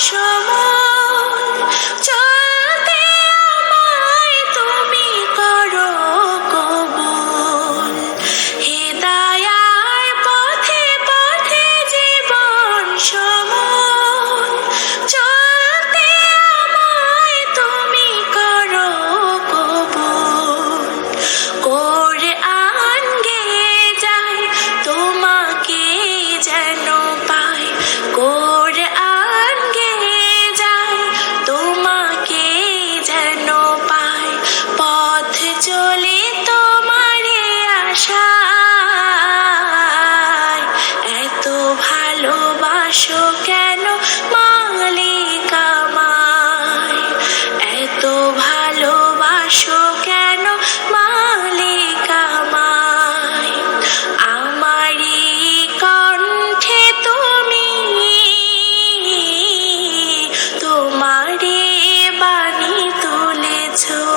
什么？যায়। এত ভালোবাসো কেন মালিক এত ভালোবাসো কেন মালিক আমায়? আমারই কণ্ঠে তুমি বাণী তুলেছো।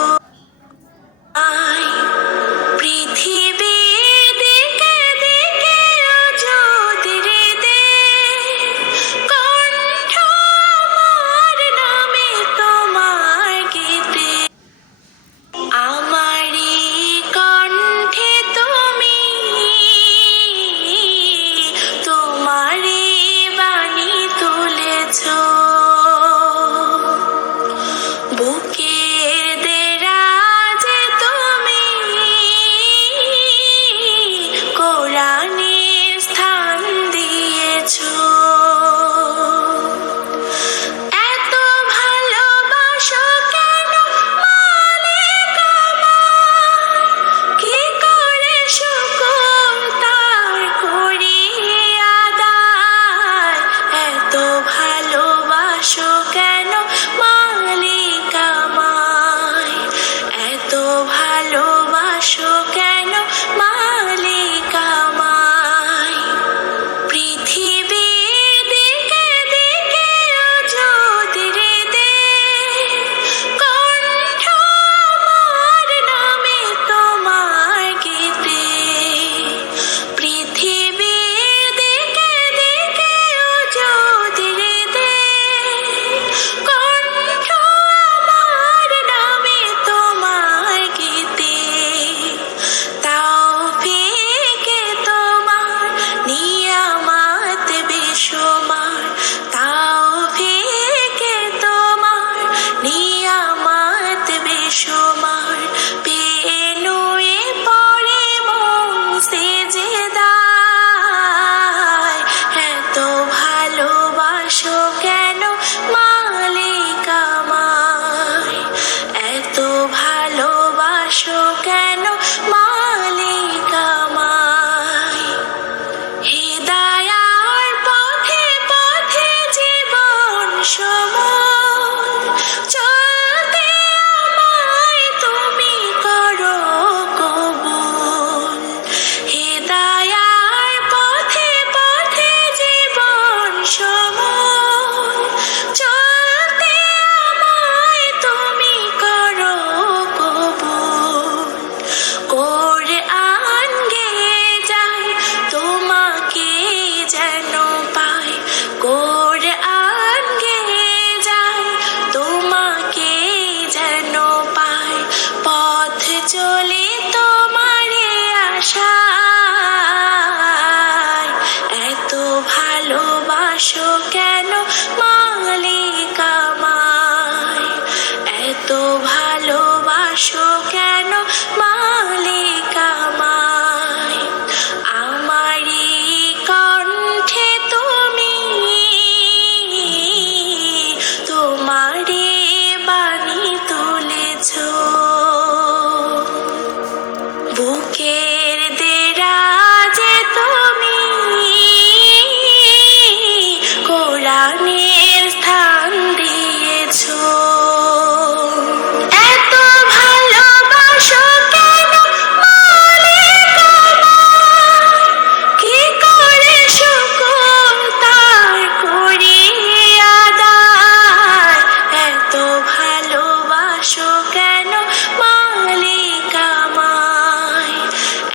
Oh.